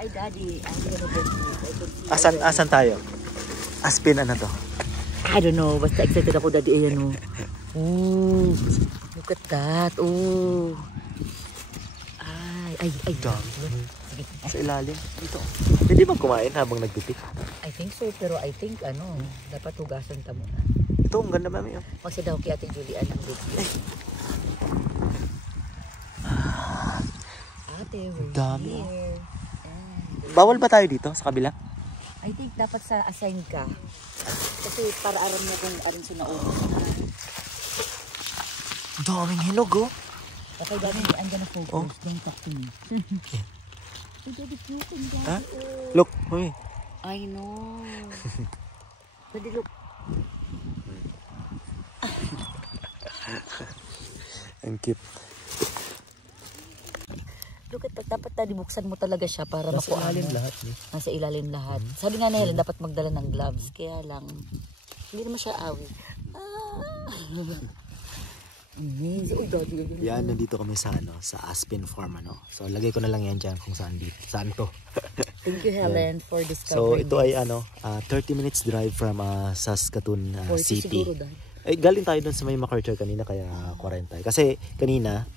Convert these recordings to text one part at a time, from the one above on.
Ay, Daddy, I'm gonna get this. Asan tayo? Aspen, ano to? I don't know. Basta excited ako, Daddy. Ayan, oh. Oh, look at that. Oh. Ay. Dami. Sa ilalim. Dito. Pwede bang kumain habang nagpipik? I think so, pero I think, dapat hugasan ta muna. Ito, ang ganda mami. Oh. Kasi daw kay Ate Julian ang video. Ate, we're dami, here. Bawal ba tayo dito sa kabila? I think dapat sa assign ka. Kasi para aram mo kung arin sa naubos na. Daming hinog, oh. Okay, Daddy, I'm gonna focus. Oh. Don't talk to me. Ay, Daddy, cute ang Daddy. Ha? Oh. Look, mami. I know. Daddy, look. Ang cute. Look at that. Dapat Daddy, buksan mo talaga siya para Nasa makuha ilalim mo. lahat. Nasa ilalim lahat. Sabi nga na Helen, dapat magdala ng gloves. Kaya lang, hindi naman siya awi. Amazing. Oh, Daddy. Yan, nandito kami sa Aspen Farm, ano. So, lagay ko na lang yan dyan kung saan dito. Saan to? Thank you, Helen, for So, discovering. ito ay 30 minutes drive from Saskatoon City. Siguro, Daddy. Galing tayo doon sa may MacArthur kanina, kaya 40. Kasi kanina,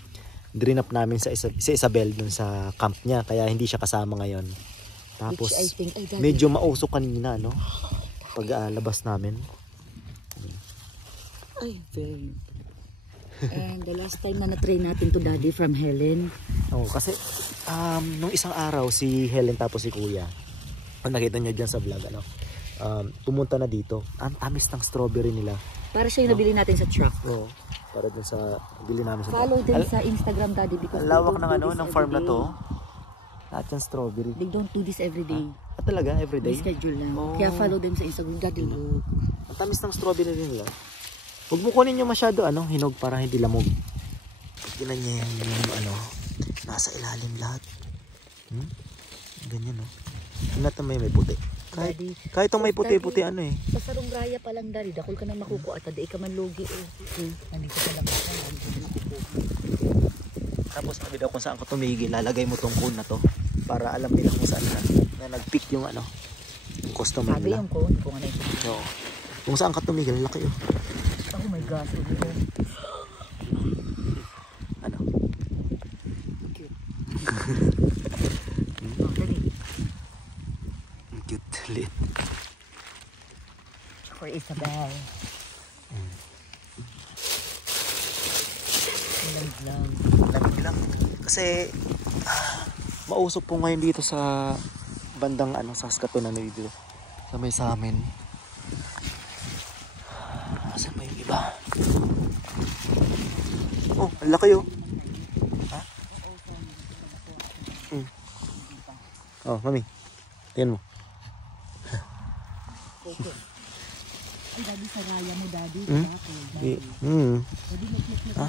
drain up namin sa Isabel doon sa camp niya, kaya hindi siya kasama ngayon. Tapos, Which I think, Daddy, medyo mausok kanina, no? Pag labas namin. ay, very. And the last time na na-train natin to, Daddy, from Helen. Oo, kasi nung isang araw si Helen tapos si Kuya, nakita niyo dyan sa vlog, pumunta na dito. Ang tamis ng strawberry nila. Para siya yung nabili natin sa truck. Oo, para dun sa bili namin sa Follow them sa Instagram, Daddy, because ang lawak they ng don't do this ng farm na every to. day. Lahat yung strawberry. They don't do this every day. Talaga, everyday? May schedule lang. Oh. Kaya follow them sa Instagram, Daddy. Look. Ang tamis ng strawberry nila. Huwag mo kunin yung masyado hinog para hindi lamog. Tignan niya yung nasa ilalim lahat. Ganyan, no. Tingnan may puti. Kahit itong may puti-puti Sa sarong raya pa lang, Daddy, dakol ka nang makukuha at di ka man lugi. Nandito ka lang. Tapos sabi daw kung saan ko tumigil, lalagay mo tong cone na to para alam nila kung saan na nag-pick yung yung customer Sabi nila. yung cone, kung ano yung So, kung saan ka tumigil, laki yun. Oh my gosh, Ano? cute. Cute ulit. For Isabel. Lamig lang. Kasi mausok po ngayon dito sa bandang Saskatoon dito. Sa may sa amin. Saan ba yung iba? Oh, ang laki oh. Ha? Oh, mami. Tingnan mo. Ay, Daddy, sa raya mo, Daddy. Daddy, ha?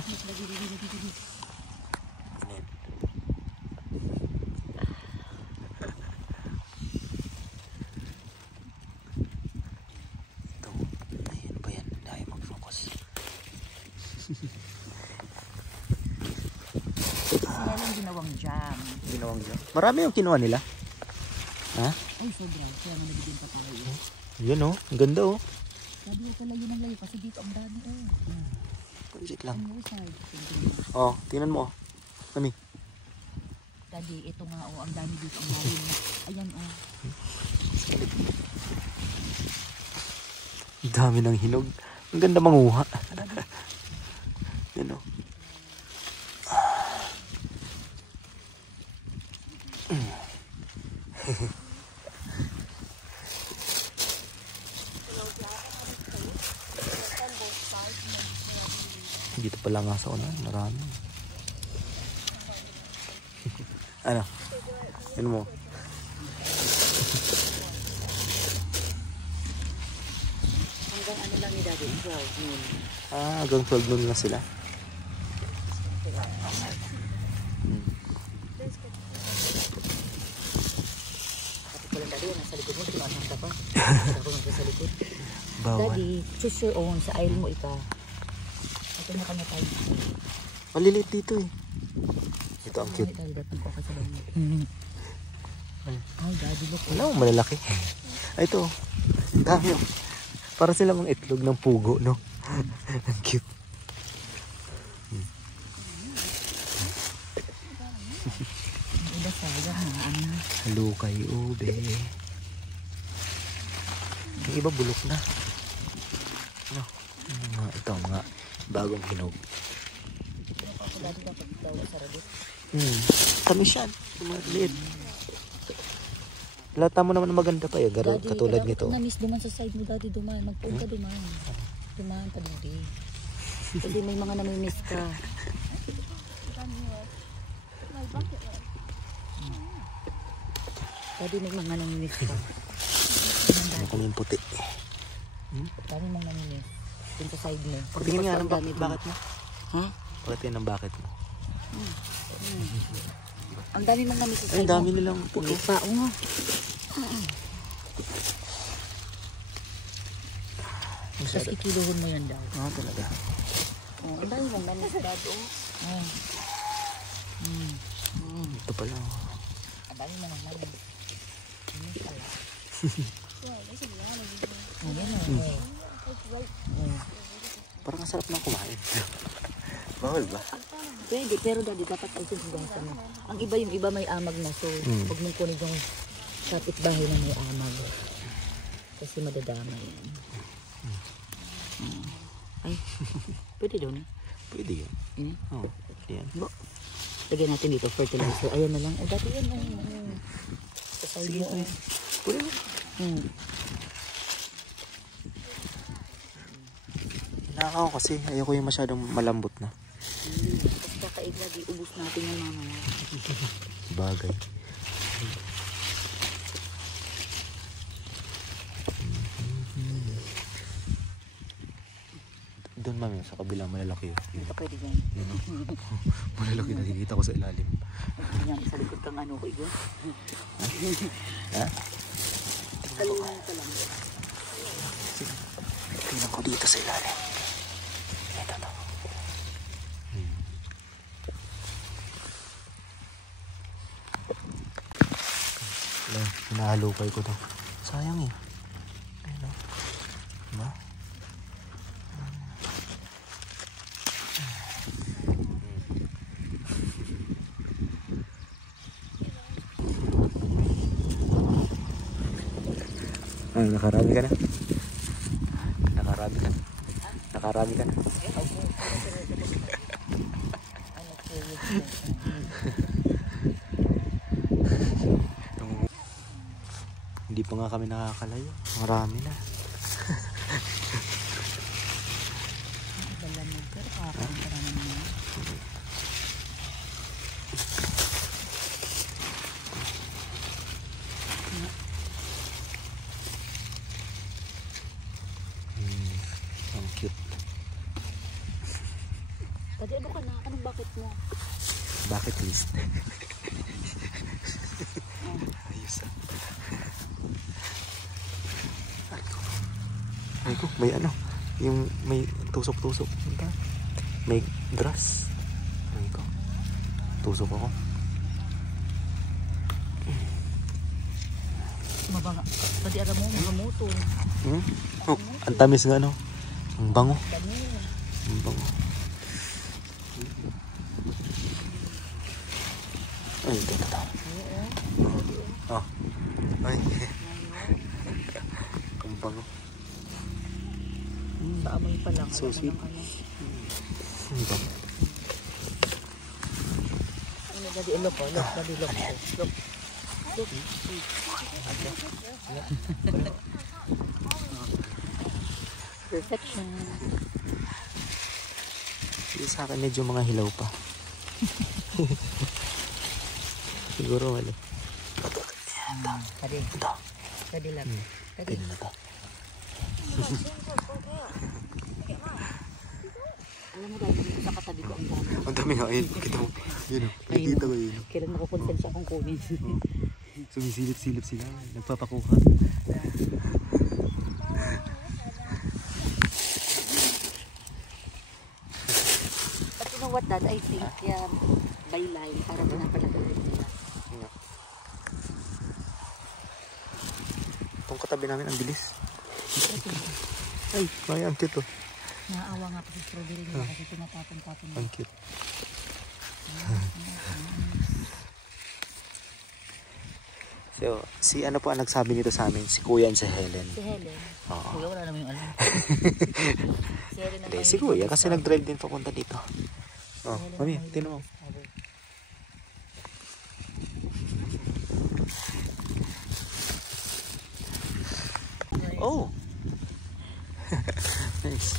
Ito. Ayan ba yan? Dahil mag-focus. Sila lang ginawang jam. Ginawang jam. Marami yung kinuha nila. Ha? Ay, sobra. Kaya nga nabigyan pa tayo. Yan oh. Ang ganda oh. Sabi ko pala yun ang layo kasi dito ang dami oh. Pansit lang. On your side. Oh, tingnan mo oh. Mami. Daddy, ito nga oh. Ang dami dito ang layo na. Ayan oh. Ang dami ng hinog. Ang ganda manguha. Yan oh. Dito pala nga sa unahan, marami. Ano? Yan mo. Hanggang ano lang ni Daddy, 12 noon. Hanggang 12 noon na sila. Kapit ko lang Daddy, nasa likod mo, tinanong ka pa. Ako nang sa likod. Bawal. Daddy, choose your own. Sa aisle mo ika. Ito na kanya tayo. Maliliit dito eh. Ito ang cute. Ay, daddy, look. Wala mo malalaki. Ay, ito. Dami oh. Para sila mga itlog ng pugo, no? Ang cute. Iba sayang na. Halukay ube. Yung iba bulok na. No? Ito mga bagong hinog. Ako dati dapat daw sa rabit. Tamis yan. Liit. Lata mo naman na maganda pa yun. Katulad nito. Na-miss duman sa side mo, daddy, duman. Magpunta duman. Duman pa din. Kasi may mga namimiss ka. Daddy, may mga namimiss ka. Ano kami yung puti. Dami mga namimiss. Dun sa side mo. Pagtingin nga ng bakit mo. Ha? Pagtingin ng bakit mo. Ang dami mga namimiss sa Ay, side dami mo. nilang Puti pa, nga. Tapos ikiluhon mo yan daw. Oo, talaga. Oh, ang dami mong namimiss, daddy. Ito pala. Ang dami mo naman. Namimiss pala. Oh, yan o. Parang ang sarap ng kumain. Bawal ba? Pwede, pero daddy, dapat ay susugasan mo. Ang iba, yung iba may amag na. So, huwag mong kunin yung kapitbahay na may amag. Kasi madadama yan. Ay, pwede daw na. Pwede yun. Oo, yan. Lagyan natin dito, fertilizer. Ayan na lang. O, dati yan. Sa side mo. Pwede mo. Nakakaw kasi. Ayoko yung masyadong malambot na. Tapos kakaig lagi, ubus natin yung mamaya. Bagay. Doon mami, sa kabilang malalaki yun. Ito pwede yan. Malalaki nakikita ko sa ilalim. Yan, sa likod kang ano ko, Igo. Ha? Talungan ka lang. Tingnan ko dito sa ilalim. Ito to. Hinahalukay ko to. Sayang eh. Ayun o. Diba? Ay, nakarami ka na. Nakarami ka na. Nakarami ka na. Hindi pa nga kami nakakalayo. Marami na. Balamig ka, kakakita naman. Ang cute. Tadi, ano ka na? Anong bakit mo? Bucket list. Ayos ah. Ay ko, may ano, yung may tusok-tusok. May grass. Ay ko, tusok ako. Mabaga. Tadi, alam mo, mga moto. Oh, ang tamis nga no. Ang bango. Dami. Ang bango. Ay, ito. Oh. Ay. Ang bango. Sa amoy pa lang. So sweet. Ang bango. Ano, Daddy, look, oh. Look, Daddy, look. Look. Look. Perfection. Yung sa akin medyo mga hilaw pa. Siguro wala. Daddy. Ito. Daddy lang. Daddy. Pwede na to. Alam mo, Daddy, sa katabi ko ang dami. Ang dami nga. Ayun, kita mo. Yun o. Nakikita ko yun. Kailan makukonsensya akong kunin? Sumisilip-silip sila. Nagpapakuha. But you know what, Dad? I think byline para pinapalagay nila. Sabi namin, ang bilis. Ay, may ang cute oh. Naawa nga pa sa strawberry nila kasi tinatapon-tapon. Ang cute. So, si ano po ang nagsabi nito sa amin? Si Kuya and si Helen. Si Helen. Oo. Kuya, wala naman yung alam. Si Helen Hindi, si Kuya kasi nag-drive din papunta dito. Oh, mami, tinan mo. Oh! Nice.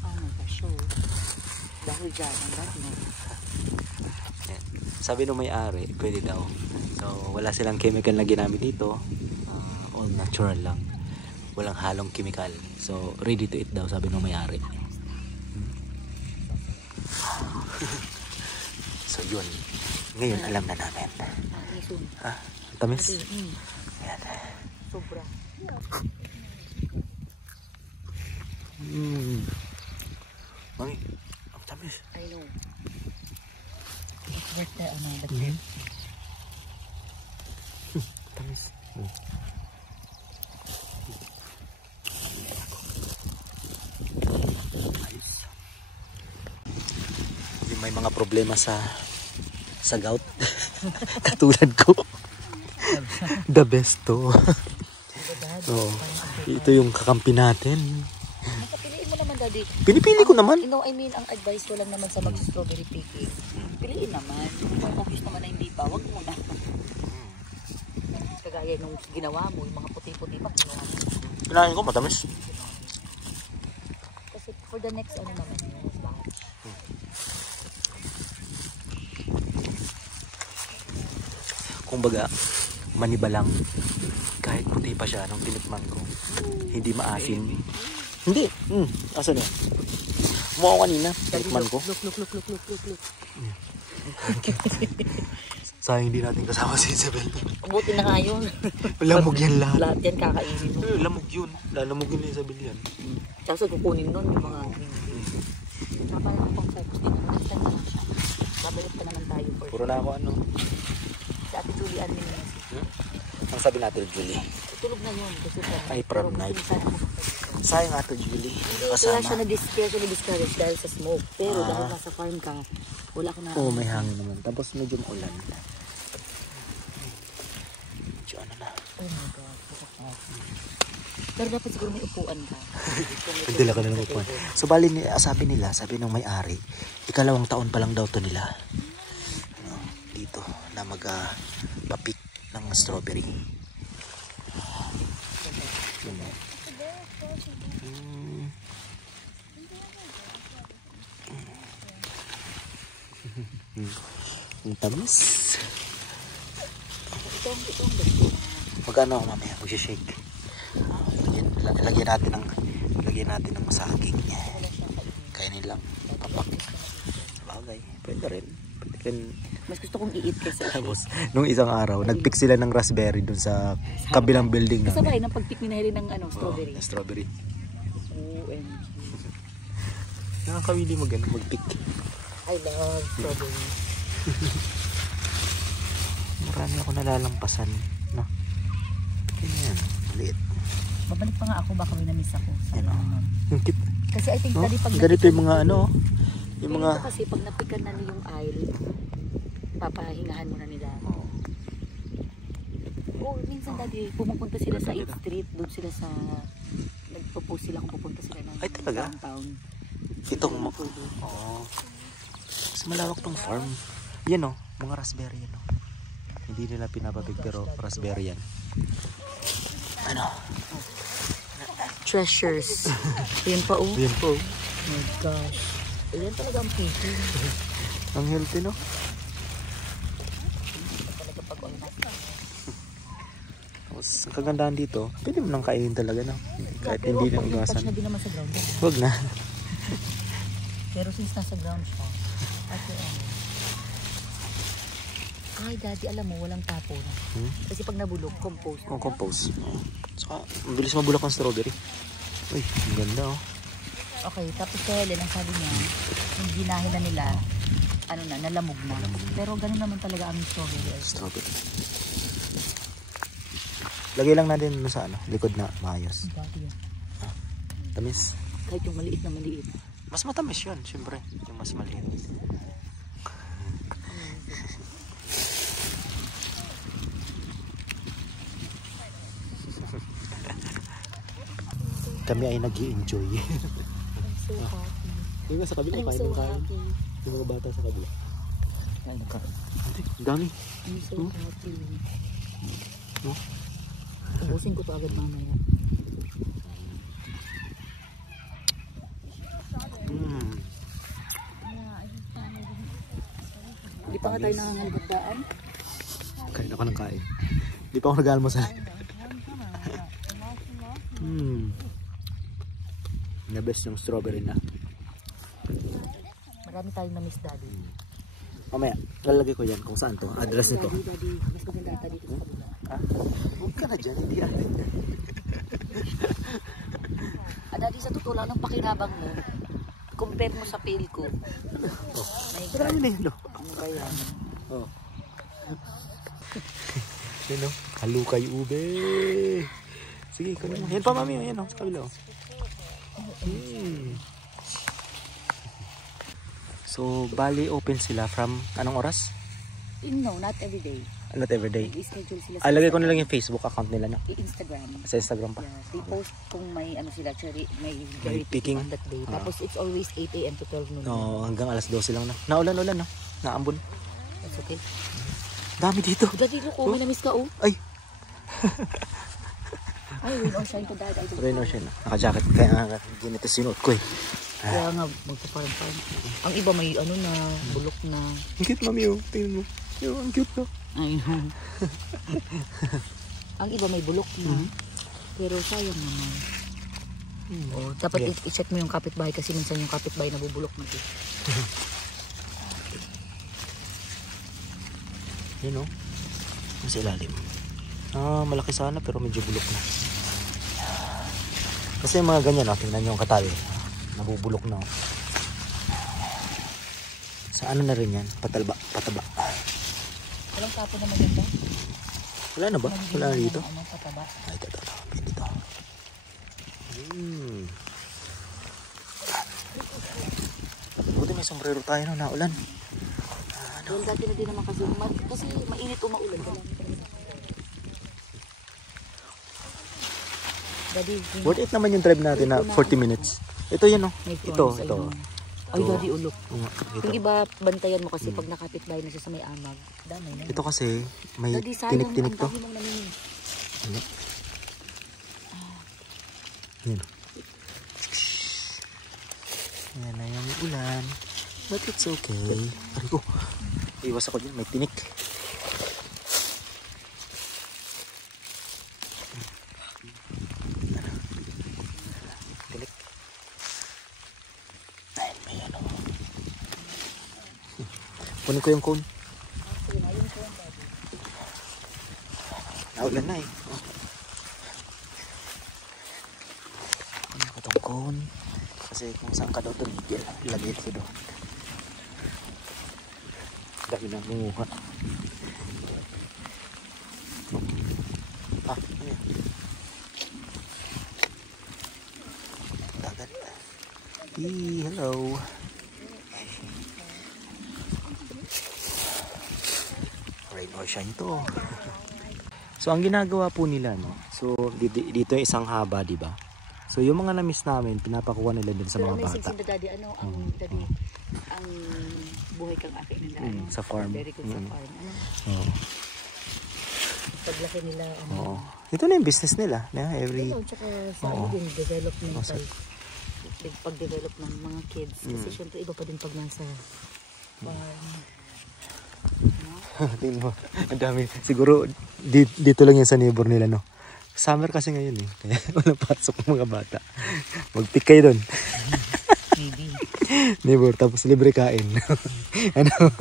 Oh my gosh, oh. Dahil dyan, ang dahil mo. Sabi nung may-ari, pwede daw. So, wala silang chemical na ginamit dito. All natural lang. Walang halong chemical. So, ready to eat daw, sabi nung may-ari. So, yun. Ngayon, alam na namin. Isun. Ha? Tamis? Ayan. Sobra. Mami, ang tamis. I know. It's worth the amount of Tamis. Ayos. Yung may mga problema sa gout. Katulad ko. The best to. Oo. Ito yung kakampi natin. Piliin mo naman, Daddy. Pinipili ko naman. You know, I mean, ang advice ko lang naman sa mag-strawberry picking. Piliin naman. Kung obvious naman na hindi pa, wag mo na. Kagaya nung ginawa mo, yung mga puti-puti pa, ginawa mo. Kinain ko, matamis. Kasi for the next ano naman yun, batch. Kumbaga, maniba lang. Kahit puti pa siya nung tinikman ko. Hindi maasim. Hindi. Asan yun? Mukha kanina. Tinikman ko. Look. Sayang hindi natin kasama si Isabel. Buti na nga yun. Lamog yan lahat. Lahat yan kakainin mo. Lamog yun. Lalamogin ni Isabel yan. Tapos kukunin nun yung mga green beans. Papalang pang focus din naman. Next time na lang siya. Babalik pa naman tayo for Puro na ako ano. sa Ate Julie Anmin na Ang sabi natin, Julie. tulog na yun. Kasi Ay, prom night. Sayang ato, Julie. Kaya siya na-discourage dahil sa smoke. Pero dahil nasa farm ka, wala ka na. Oo, may hangin naman. Tapos medyo ulan. Medyo ano na. Oh my God. Pero dapat siguro may upuan ka. Nagdala ka na ng upuan. So, bali, sabi nung may-ari, 2nd taon pa lang daw to nila. Dito, na mag-papik ng strawberry. Ang tamis. Magkano ako mamaya? Mag-shake. Lagyan natin ng masaging. Kainin lang. Papak. Bagay. Pwede rin. Mas gusto kong i-eat kasi. Tapos, nung isang araw, nag-pick sila ng raspberry dun sa kabilang building namin. Kasabay ng pag-pick ni Nahiri ng strawberry. Strawberry. OMG. Nakakawili mag-pick. I love strawberry. Marami ako nalalampasan. No? Ganyan. Maliit. Babalik pa nga ako, baka may na-miss ako. Yan o. Kasi I think dali pag ganito yung mga ano. Yung mga... Kasi pag napikan na yung aisle, papahingahan mo na nila. Oh, minsan dati pumupunta sila sa 8th Street, doon sila sa nagpo-post sila kung pupunta sila ng ay, talaga? downtown. Itong mo. Oo. Kasi malawak tong farm. Yan o, mga raspberry yan o. Hindi nila pinapabig pero raspberry yan. Ano? Treasures. Yan pa oh. Yan po. Oh my gosh. Yan talaga ang picking. Ang healthy no? Talaga pag almost. Tapos ang kagandahan dito, pwede mo nang kainin talaga no? Kahit hindi na iwasan. Touch na din naman sa ground. Huwag na. Pero since nasa ground siya, ay daddy, alam mo, walang tapon. Kasi pag nabulok, compost. Oh, compost. Saka, mabilis mabulok ang strawberry. Uy, ang ganda oh. Okay, tapos kaya Helen, ang sabi niya, yung ginahin na nila, ano na, nalamog na. Pero ganun naman talaga ang strawberry. Strawberry. Lagay lang natin dun sa ano, likod na maayos. Dati yan. Tamis. Kahit yung maliit na maliit. Mas matamis yun, syempre. Yung mas maliit. Kami ay nag-i-enjoy. I'm so happy. Yung sa kabila, I'm kain so ng kain. happy. Yung mga bata sa kabila. Kain ng kain. Ang dami. I'm so happy. No? Ubusin ko to agad mamaya. Hindi pa nga tayo nangangalbagdaan. Kain ako ng kain. Hindi pa ako nag-almusal. The best yung strawberry na. Marami tayong na-miss, Daddy. Mamaya, lalagay ko yan kung saan to. Address nito. Daddy, mas maganda ata dito sa kabila. Ha? Huwag ka na dyan, hindi yan. Daddy, sa totoo lang, ang pakinabang mo, compare mo sa pale ko. My God. Marami na yun, no? Ano ba yan? Oh. Yan, no? Halukay ube. Sige, kunin mo. Yan pa, mami. Yan, no? Sa kabila, oh. So, bali open sila from anong oras? No, not every day. Not every day. I-schedule sila sa Alagay ko na lang yung Facebook account nila, no? Instagram. Sa Instagram pa. Yeah, they post kung may ano sila, may May picking on that day. Tapos it's always 8 a.m. to 12 noon. No, hanggang alas 12 lang na. Naulan-ulan, no? Naambon. That's okay. Dami dito. Daddy, look, may na-miss ka, oh. Ay, Ay, rain or shine to dad. rain or shine. Naka-jacket. Kaya nga, ginito sinuot ko, eh. Kaya nga, magpaparang-parang. Ang iba may ano na, bulok na. Ang cute, mami, oh. Tingnan mo. Yo, ang cute, no? Ay, no. Ang iba may bulok na. Pero sayang naman. Oh, dapat i-check mo yung kapitbahay kasi minsan yung kapitbahay nabubulok na. Yun, no? Mas ilalim. Ah, malaki sana pero medyo bulok na. Kasi yung mga ganyan, oh, tingnan nyo yung katabi. Nabubulok na, oh. Sa ano na rin yan? Pataba. Walang tapo na maganda? Wala na ba? Wala na dito? Ano, pataba. Ay, ito. Dito. Buti may sombrero tayo, no? Naulan. Well, dati na din naman kasi, kasi mainit o maulan. Daddy, Worth it naman yung drive natin na 40 minutes. Ito yun, no? may Ito. prawns, ayun. Ay, Daddy, ulok. Ito. Yung iba, bantayan mo kasi pag nakapitbahay na siya sa may amag. Damay na. Ito kasi, may Daddy, sayang, tinik-tinik to. ang dami mong namimiss. Yan. Yan na yung ulan. But it's okay. Pari ko. Iwas ako dyan. May tinik. Tinik. Ay, may ano. Kunin ko yung cone. Naulan na eh. Kunin ko tong cone. Kasi kung saan ka daw tumigil, ilagay ko doon. Dami na munguha. Ah, ano yan? Dagat. Hello. Rain or shine to. So, ang ginagawa po nila, no? So, dito yung isang haba, di ba? So, yung mga na-miss namin, pinapakuha nila din sa mga bata. Pero may Daddy, ano, Daddy, ang buhay kang akin nila, ano? Sa farm. Very good sa farm, ano? Oo. Paglaki nila, ano? Oo. Ito na yung business nila. Every... Ito, tsaka sa yung developmental, pag-develop ng mga kids. Kasi syempre, iba pa din pag nasa farm. Tingnan mo, ang dami. Siguro, dito lang yan sa neighbor nila, no? Summer kasi ngayon eh. Kaya walang pasok ng mga bata. Mag-pick kayo doon. Maybe. Neighbor, tapos libre kain. Ano?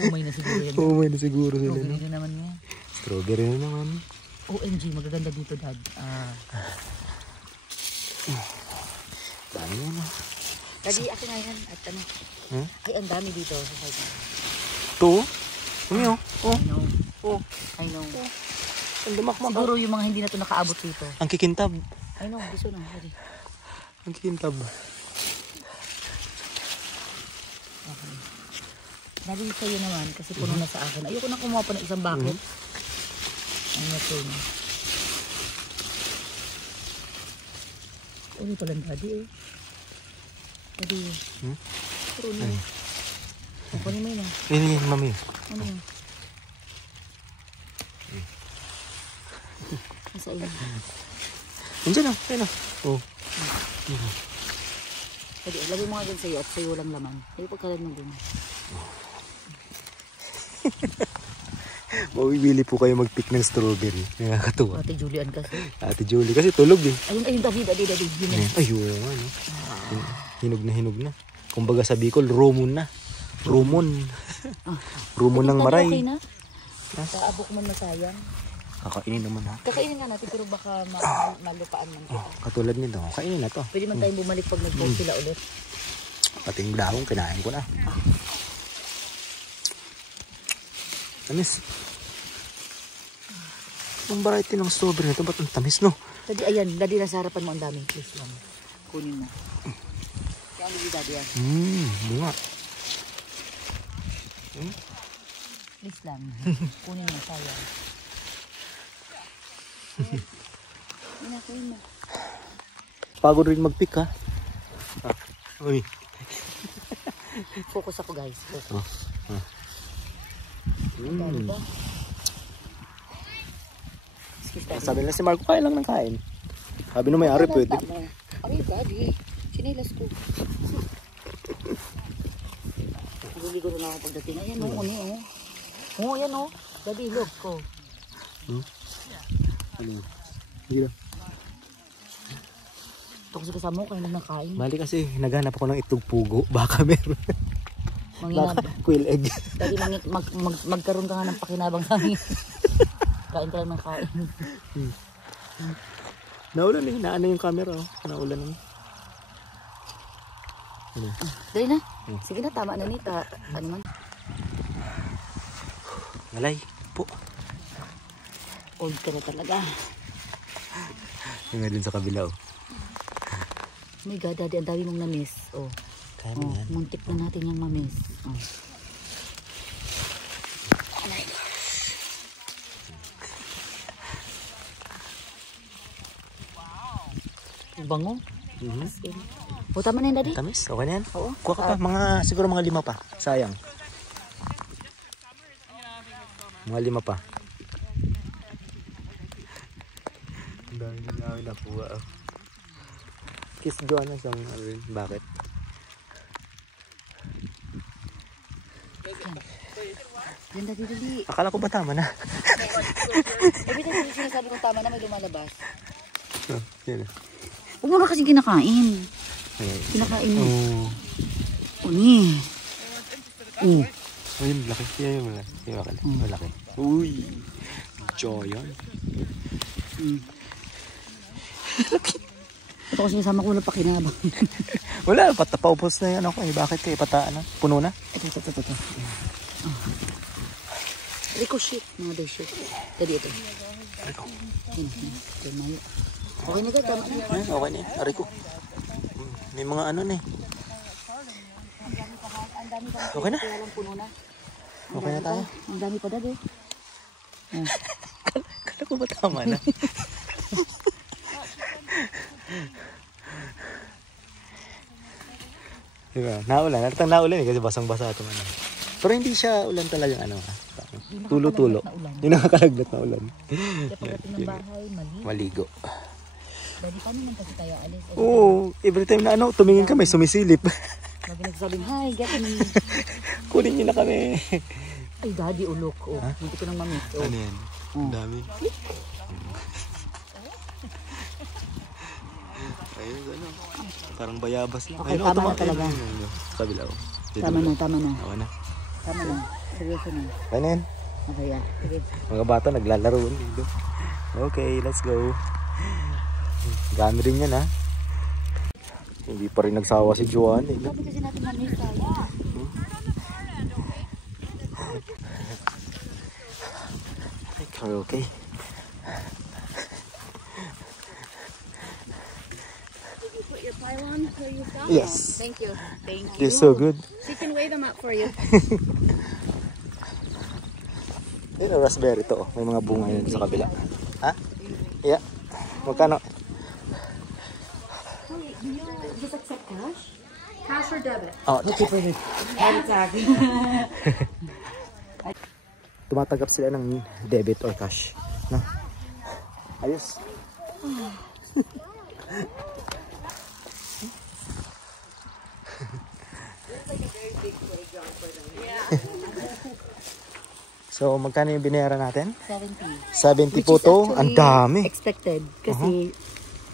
Umay na siguro yan. Umay na siguro sila. Strawberry na naman yan. Strawberry na naman. OMG, magaganda dito, Dad. Dami yan, no? Daddy, akin nga yan. At ano? Hmm? Ay, ang dami dito. Sa side. Ito? Ano yun? Oh. I know. Oh. I know. Ang damakmak. Siguro yung mga hindi na to nakaabot dito. Ang kikintab. Ay no, gusto na. Ready. Ang kikintab. Okay. Dali sa'yo naman kasi puno na sa akin. Ayoko na kumuha pa ng isang bucket. Ano na ito na. Ano pala daddy eh. Daddy eh. Pero ano eh. Ang kunin mo yun ah. Yan, mami. Ano yun? Nasa iyo. Andiyan na. Ayun na. Oh. Daddy, lagay mo nga dyan sa'yo at sa'yo walang laman. Ay, pagkalan mo dun. Mawibili po kayo mag-pick ng strawberry. Nakakatuwa. Ate Julian kasi. Ate Julie kasi tulog eh. Ayun, daddy. Yun eh. Ayun, ano. Hinog na. Kumbaga sa Bicol, rumon na. Rumon. Rumon ng maray. Okay na? Kaabok man masayang. Kakainin naman ha. Kakainin nga natin pero baka malupaan man kita. Katulad nito, kainin na to. Pwede man tayong bumalik pag nag-vote sila ulit. Pating dahong, kinain ko na. Tamis. Ang variety ng strawberry nito, ba't ang tamis no? Daddy, ayan. Daddy, nasa harapan mo ang dami. Please lang. Kunin mo. Kaya ano yung daddy yan? Bunga. Please lang. Kunin mo, sayang. Kunin mo. Pagod rin mag-pick ha. Uy. Focus ako guys. Focus. Mm. Excuse daddy. Sabi nila si Marco, kain lang ng kain. Sabi nung may-ari pwede. Ay, daddy. Sinilas ko. Naguligo na ako pagdating. Ayan o, ano o. Oo, ayan o. Daddy, look ko. Ano? Hindi na. Ito kasi kasama ko kayo nang nakain. Mali kasi naghanap ako ng itlog pugo. Baka meron. Baka quail egg. Daddy, magkaroon ka nga ng pakinabang sa amin. Kain ka lang ng kain. Naulan eh. Naano yung camera oh. Naulan naman. Dali na. Sige na, tama na nita. Ano man? Ngalay po. Old ka na talaga. Yung nga dun sa kabila oh. Oh my God, daddy, ang dami mong na-miss. Oh. Dami yan. Muntik na natin yung ma-miss. Oh. Oh my gosh. Wow. Bango. O, tama na yun, daddy. Tamis? Okay na yan? Oo. Kuha ka pa. Siguro mga 5 pa. Sayang. Mga 5 pa. Ang dami na namin nakuha. Kiss Joanna sa mga rin. Bakit? Yan, daddy, dali. Akala ko ba tama na? Every time yung sinasabi kong tama na may lumalabas. Yan. Huwag mo na kasing kinakain. Kinakain mo. Uni. Ayun, laki. Yan yung malaki. Yung malaki. Uy. Joyan. Ito kasi nasama ko na pakinabang. Wala, paupos na yan ako eh. Bakit kayo pataan na? Puno na? Ito. Rico shit, mga day shit. Dali ito. Rico. Okay na ka, tama na. Okay na yan. Rico. May mga ano na eh. Okay na? Okay na tayo. Ang dami pa dali. Kala ko ba tama na? Diba? Naulan. Natatang naulan eh kasi basang-basa itong ano. Pero hindi siya ulan talagang ano ha. Tulo-tulo. Yung nakakalaglat na ulan. Kaya pagdating ng bahay, Maligo. Daddy, paano man kasi tayo alis? Oo. Every time na ano, tumingin kami, sumisilip. Lagi nagsabing, hi, get me. Kunin niyo na kami. Ay, daddy, ulok. Oh, hindi ko nang mamit. Oh. Ano yan? Ang dami. Ayun, gano'n. Parang bayabas lang. Okay, tama na talaga. Kabila ko. Tama na. Tama na. Tama na. Seryoso na. Ano yan? Okay, yeah. Sige. Mga bata naglalaro dito. Okay, let's go. Gano rin yan ha. Hindi pa rin nagsawa si Joanne. Sabi kasi natin mamit tayo. Okay. Buy one till you got Yes. Thank you. Thank you. They're so good. She can weigh them up for you. Yun ang raspberry to. May mga bunga yun sa kabila. Ha? Yeah. Magkano? Just accept cash? Cash or debit? Oh, Okay, perfect. tumatanggap sila ng debit or cash. No? Ayos. So, magkano yung binayaran natin? 70. 70 po to. Ang dami. Expected. Kasi,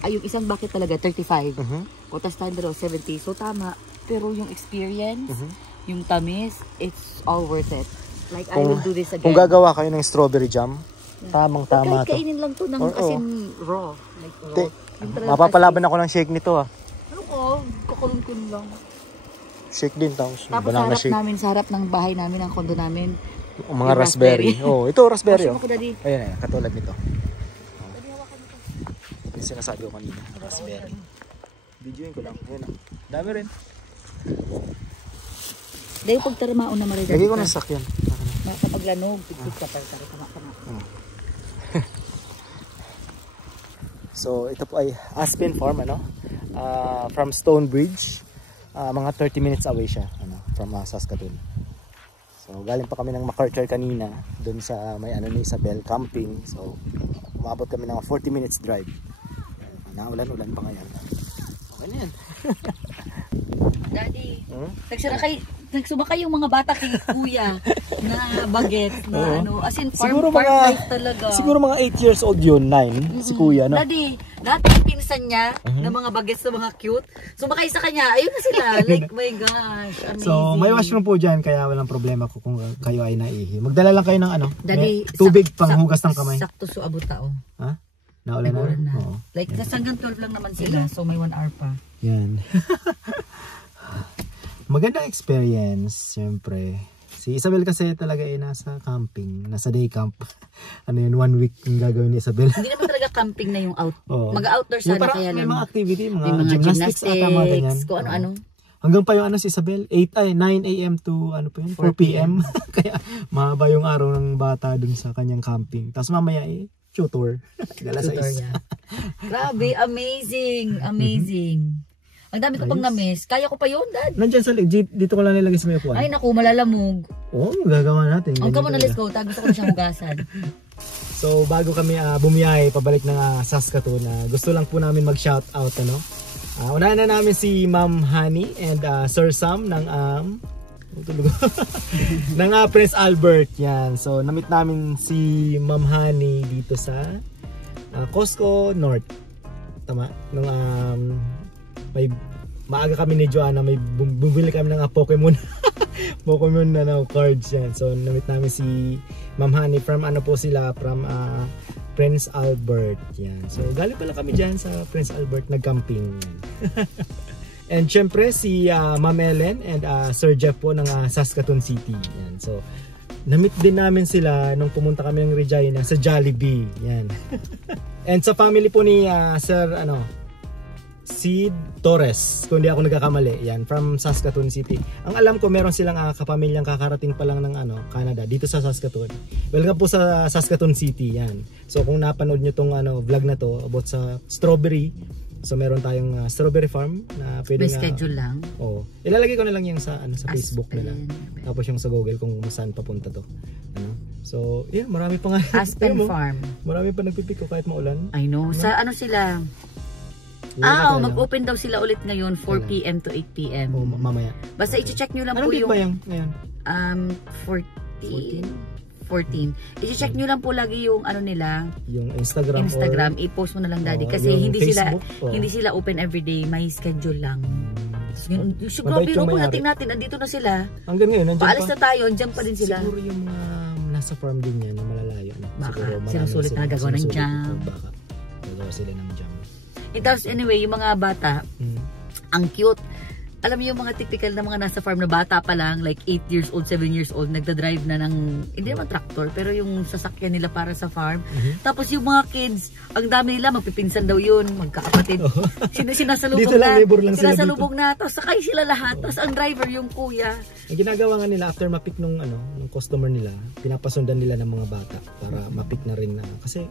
ay yung isang bucket talaga, 35. O tas tayo dalawa, 70. So, tama. Pero yung experience, yung tamis, it's all worth it. Like, I will do this again. Kung gagawa kayo ng strawberry jam, tamang-tama Kahit to. kainin lang to ng as in raw. Like raw. Te, Yung talagang mapapalaban ako ng shake nito ah. Ano ko? Kukulun-kun lang. Shake din tapos Tapos banana sa harap shake. namin, sa harap ng bahay namin, ng kondo namin. Mga yung raspberry. Oh, ito raspberry Pasyon oh. ako, Daddy. Ayan, ayan, katulad nito. Yung sinasabi ko kanina, raspberry. Videoin ko lang. Ayan, dami rin. Dahil pag taramaon na maridag Lagay ko ng sakyan. kapag lanog, pikit ka pa. Tama. So, ito po ay Aspen Farm, ano? From Stonebridge. Mga 30 minutes away siya, ano? From Saskatoon. So, galing pa kami ng MacArthur kanina, dun sa may ano ni Isabel camping. So, umabot kami ng 40 minutes drive. Naulan-ulan pa ngayon. Okay na yan. Daddy, nagsumakay yung mga bata kay kuya na baget na ano, as in farm life talaga. Siguro mga 8 years old yun, 9, si kuya, no? Daddy, lahat ng pinsan niya na mga bagets na mga cute, sumakay sa kanya, ayun na sila. Like, my gosh, amazing. So, may washroom po dyan, kaya walang problema ko kung kayo ay naihi. Magdala lang kayo ng ano, Daddy, tubig pang hugas ng kamay. Sakto sa abot tao. Ha? Naulan na? Oo. Like, hanggang 12 lang naman sila, so may 1 hour pa. Yan. Magandang experience, siyempre. Si Isabel kasi talaga ay nasa camping, nasa day camp. Ano yun, 1 week yung gagawin ni Isabel. Hindi naman talaga camping na yung Oo. Mag-outdoor sana kaya may lang. mga activity, May mga gymnastics ata, mga ganyan. kung ano-ano. Hanggang pa yung ano si Isabel, 9 a.m. to ano po yun, 4 p.m. Kaya mahaba yung araw ng bata dun sa kanyang camping. Tapos mamaya tutor. Alas 6. Grabe, amazing. Ang dami ko pang na-miss. Kaya ko pa yun, Dad. Nandyan sa legit, dito ko lang nilagay sa may upuan. Ay, naku, malalamog. Oo, gagawa natin. Ang Ganyan kamo na, talaga. let's go. Gusto ko na siyang hugasan. So bago kami bumiyahe pabalik ng Saskatoon, gusto lang po namin mag-shout out, ano. Unahin na namin si Ma'am Honey and Sir Sam ng ng Prince Albert, yan. So namit namin si Ma'am Honey dito sa Costco North. Tama, nung may maaga kami ni Joanna, may bumili kami ng Pokemon Pokemon na cards yan. So namit namin si Ma'am Honey from ano po sila, from Prince Albert, yan. So galing pala kami dyan sa Prince Albert, nag-camping yan. And syempre si Ma'am Ellen and Sir Jeff po ng Saskatoon City, yan. So namit din namin sila nung pumunta kami ng Regina sa Jollibee, yan. And sa family po ni Sir Sid Torres, kung di ako nagkakamali, yan, from Saskatoon City. Ang alam ko, meron silang kapamilyang kakarating pa lang ng Canada, dito sa Saskatoon. Welcome po sa Saskatoon City, yan. So kung napanood nyo tong vlog na to about sa strawberry, so meron tayong strawberry farm na pwede May schedule lang. Oo. Ilalagay ko na lang yung sa Facebook nila. Tapos yung sa Google kung saan papunta to. So, yeah, marami pa nga. Aspen Farm. Marami pa nagpipick ko kahit maulan. I know. Sa ano sila? Mag-open daw sila ulit ngayon 4 p.m. to 8 p.m. Oh, mamaya. Basta i-check nyo lang Anong po date yung ba yan ngayon? 14. I-check nyo lang po lagi yung ano nila, yung Instagram i-post mo na lang, Daddy, kasi yung hindi Facebook, hindi sila open everyday, may schedule lang. So, grabe, pagdating natin, andito na sila. Hanggang ngayon, nandiyan Paalis na tayo, andyan pa din sila. Siguro yung mga nasa farm din yan, na malalayo. Baka, sinusulit na gagawa ng jam. Baka, gagawa sila ng jam. Tapos anyway, yung mga bata, ang cute. alam mo yung mga typical na mga nasa farm na bata pa lang, like 8 years old, 7 years old, nagda-drive na ng, hindi naman tractor, pero yung sasakyan nila para sa farm. Tapos yung mga kids, ang dami nila, magpipinsan daw yun, magkakapatid. Sinasalubog Dito lang, neighbor lang sila sinasalubog na, tapos sakay sila lahat, tapos ang driver yung kuya. Ang ginagawa nga nila, after ma-pick nung customer nila, pinapasundan nila ng mga bata para ma-pick na rin na. Kasi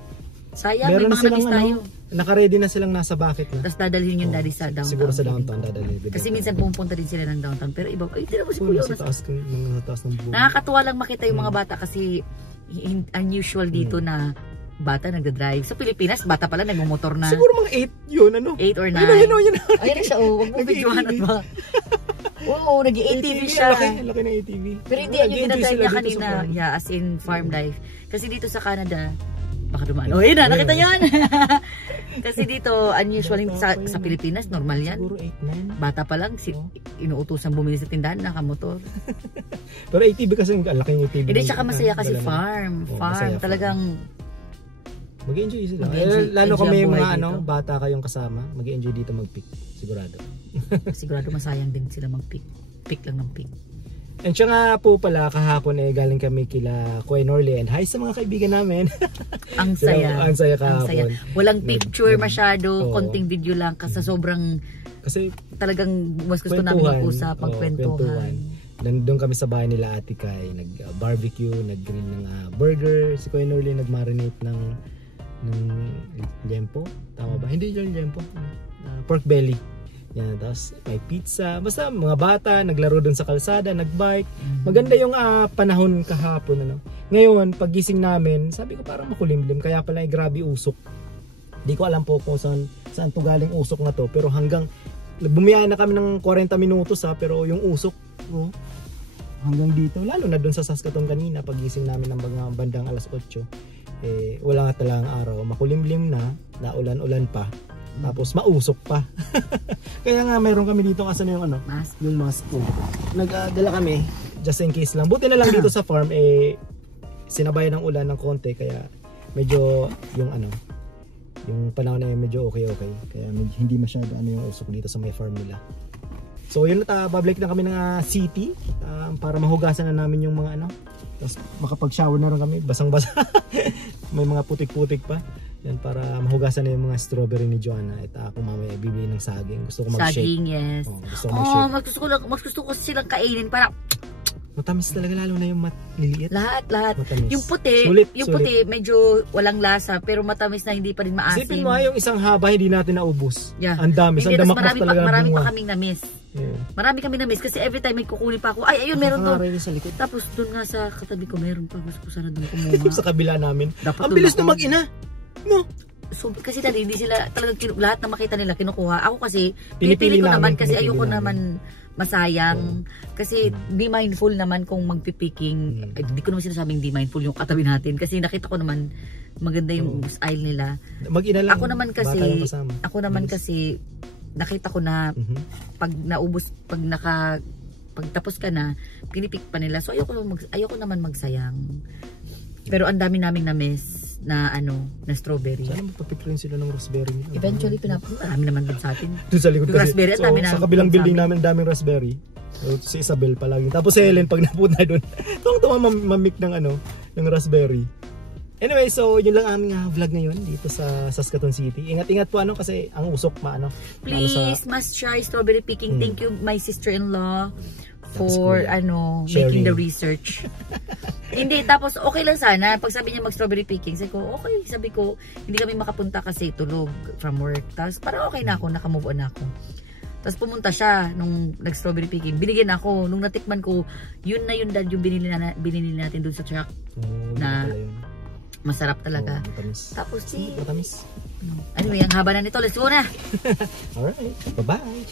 sayang, meron may na mga silang tayo. naka-ready na silang nasa bucket na. Tapos dadalhin yung daddy sa downtown. Siguro sa downtown dadalhin. Kasi minsan pumunta din sila ng downtown. Pero iba, ay tira mo si Kuya. Sa taas ng buong. Nakakatuwa lang makita yung mga bata kasi unusual dito na bata nagda-drive. Sa Pilipinas, bata pala nagmumotor na. Siguro mga 8 yun, 8 or 9. Yun. Ayun siya, huwag mo videohan at mga. Oo, nag-ATV siya. Laki ng ATV. Pero hindi yan yung dinadrive niya kanina. Yeah, as in farm life. Kasi dito sa Canada, baka dumaan. Oh, yun na, nakita yan. Kasi dito, unusual sa Pilipinas, normal yan. Siguro 8, 9. Bata pa lang, inuutosan bumili sa tindahan, nakamotor. Pero ATV kasi, ang laking ATV. Hindi, tsaka masaya kasi farm. Farm, talagang mag-enjoy sila. enjoy Lalo kung may mga dito. bata kayong kasama, mag-enjoy dito mag-pick. Sigurado. Sigurado masayang din sila mag-pick. Pick lang ng pick. And siya nga po pala, kahapon galing kami kila Kuya Norly and hi sa mga kaibigan namin. Ang saya. Ang saya kahapon. Ang saya. Walang picture masyado, konting video lang kasi sobrang kasi talagang mas gusto namin mag-usap, magkwentuhan. Nandun kami sa bahay nila Ate Kai, nag-barbecue, nag-grill ng burger. Si Kuya Norly nag-marinate ng liempo. Tama ba? Hindi yung liempo. Pork belly. Yan, tapos may pizza. Basta mga bata, naglaro dun sa kalsada, nagbike. Maganda yung panahon kahapon. Ngayon, paggising namin, sabi ko parang makulimlim. Kaya pala grabe usok. Di ko alam po kung saan to galing usok na to. Pero hanggang, bumiyaya na kami ng 40 minutos pero yung usok, hanggang dito. Lalo na dun sa Saskatoon kanina, paggising namin ng mga bandang alas 8. Wala nga talagang araw. Makulimlim na, naulan-ulan pa. Tapos mausok pa. Kaya nga mayroon kami dito kasi yung mask. Yung mask po. Nagdala kami just in case lang. Buti na lang dito sa farm sinabayan ng ulan ng konti kaya medyo yung yung panahon na medyo okay. Kaya hindi masyado yung usok dito sa may farm nila. So yun na babalik na kami ng city para mahugasan na namin yung mga tapos makapag-shower na rin kami, basang-basa. May mga putik-putik pa. Yan para mahugasan na yung mga strawberry ni Joanna. At ako mamaya bibili ng saging. Gusto ko mag-shake. Saging, yes. Gusto ko mag-shake. Mas gusto ko silang kainin para matamis talaga lalo na yung liliit. lahat. Matamis. Yung puti, puti medyo walang lasa pero matamis na hindi pa rin maasim. Isipin mo yung isang haba hindi natin naubos. Yeah. Ang dami, ang damakmak talaga ng marami bunga. pa kaming na-miss. Yeah. Marami kami na-miss kasi every time may kukunin pa ako. Ay, ayun, meron to. Sa likod. Tapos doon nga sa katabi ko meron pa. Gusto ko sana doon kumuha. Sa kabila namin. Dapat ang bilis na mag-ina. No. So, kasi dali, hindi sila talagang lahat na makita nila kinukuha. Ako kasi, pinipili ko naman kasi ayoko naman masayang. Kasi be mindful naman kung magpipiking. Hindi ko naman sinasabing be mindful yung katabi natin. Kasi nakita ko naman maganda yung style nila. Mag-ina lang. Ako naman kasi nakita ko na pag naubos, pag tapos ka na, pinipik pa nila. So ayoko naman magsayang. Pero ang dami naming na-miss na strawberry. Sana magpapik rin sila ng raspberry. Eventually, marami naman dun sa atin. Doon sa likod yung kasi. Raspberry, So, sa kabilang building namin, daming raspberry. So, si Isabel palagi. Tapos si Helen, pag napunta doon, tuwang-tuwa mamik ng raspberry. Anyway, so yun lang aming vlog ngayon dito sa Saskatoon City. Ingat-ingat po kasi ang usok Please, must try strawberry picking. Thank you, my sister-in-law, for making the research. Hindi, tapos okay lang sana pag sabi niya mag strawberry picking, sabi ko hindi kami makapunta kasi tulog from work, tapos parang okay na ako, naka-move on ako. Tapos pumunta siya nung nag strawberry picking, binigyan ako nung natikman ko, yun na yung dad yung binili natin dun sa truck na masarap talaga. Matamis. Tapos matamis. Anyway, ang haba na nito, let's go na. Alright, bye-bye.